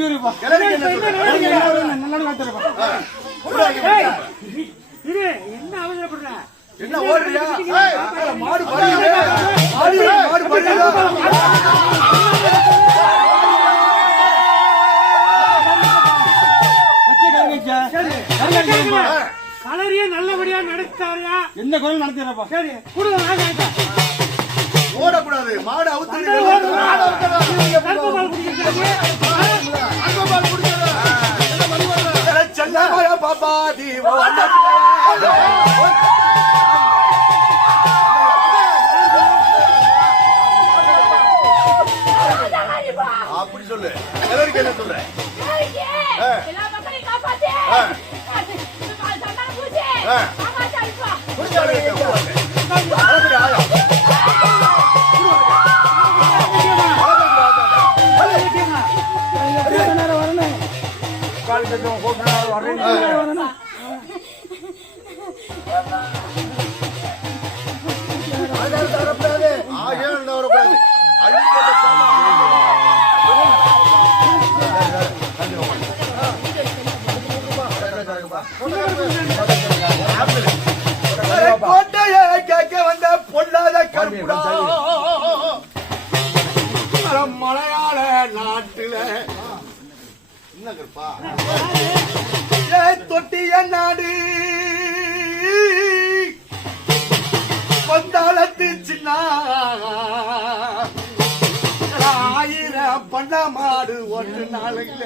கிளறிக்கு என்ன? நல்ல இது என்ன அவசரப்படுற? என்ன ஓடுறியா? மாடு. மாடு மாடு கலரியே நல்லபடியா நடத்தாரியா? எந்த குரல் நடத்துறப்பா? சரி கேட்டேன். ஓடக்கூடாது. மாடு அவுத்து குடிக்கிறது? செல்லமர பாப்பாதி அப்படி சொல்லு. கிளறிக்கு என்ன சொல்ற. குடிச்சாடு கோட்டையை கேட்க வந்த பொல்லாத கருப்புடா மலையாள நாட்டுல தொட்டிய நாடு. பந்தாளத்து சின்ன. ஆயிரம் பண்ண மாடு ஒன்று நாளையில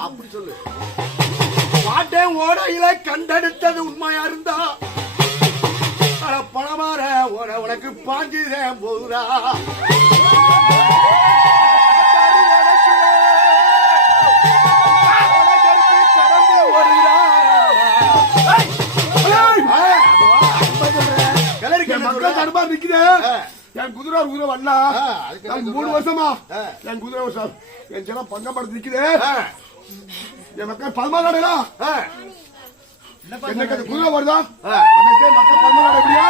அப்படி சொல்லு பாட்டை ஓடையில கண்டெடுத்தது உண்மையா இருந்தா பணமாற ஓட உனக்கு பாஞ்சுதேன் போகுதா மக்கள் தர்பார் நிக்குது ஆ. என் குதிரை ஒரு குதிரை வரல மூணு? வருஷமா. என் குதிரை வருஷம் என் ஜனம் பங்கப்படுத்தி நிக்குது. என் மக்கள் பதினாலு எனக்கு அந்த குதிரை வருதா. அன்னைக்கு மக்கள் பதினாலு எப்படியா?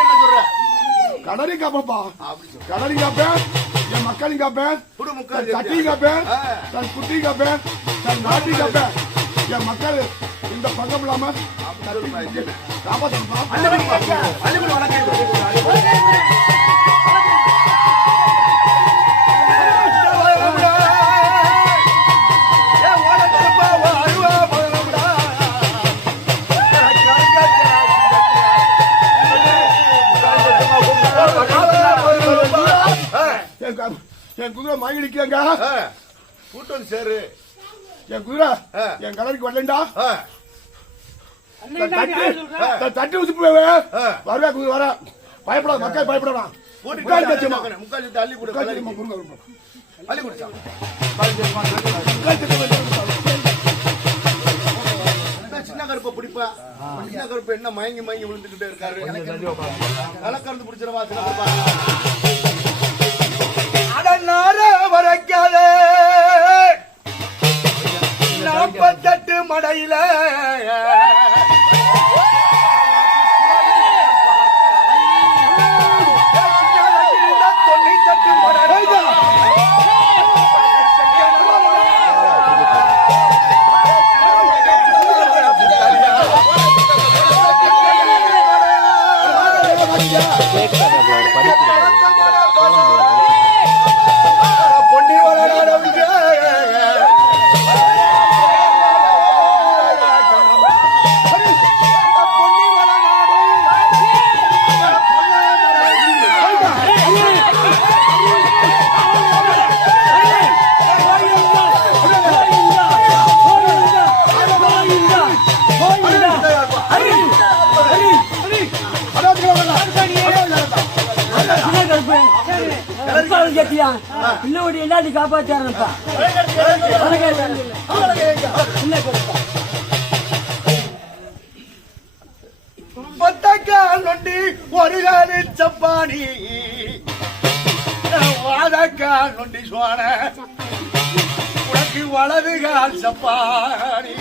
என்ன சொல்ற? கடலையும் சொல்லு கடலையும் காப்பேன். என் மக்களையும் காப்பேன். சட்டியும் காப்பேன். தன் குட்டியும் காப்பேன். தன் நாட்டையும் காப்பேன். என் மக்கள் இந்த பங்கம் இல்லாம என் குதிரை மாங்கிடிக்கங்க கூட்டம் சேரு என் குதிரை என் கலருக்கு வரலண்டா தட்டி ஆ. வரவே குதிரை வர. பயப்படாத மக்கள் பயப்படலாம் முக்கால் சத்தியமா முக்கால் சத்தி அள்ளி கொடு, முக்கால் அள்ளி சத்தியமா கொடு. கொடுங்க, கொடுங்க. அள்ளி குடிச்சான் முக்கால் சத்தியமா கொடுங்க. சின்ன கருப்பை பிடிப்ப. சின்ன கருப்பு என்ன மயங்கி மயங்கி விழுந்துகிட்டே இருக்காரு. கலக்கறந்து பிடிச்சிடவா சின்ன கருப்பா. அடநார வரைக்காத. நாற்பத்தெட்டு மடையில. பிள்ளை எல்லாத்தையும் காப்பாத்தாருப்பா பத்தக்கால் நொண்டி ஒரு காலி சப்பானி. வாதக்கால் நொண்டி சுவான உனக்கு வலது கால் சப்பானி.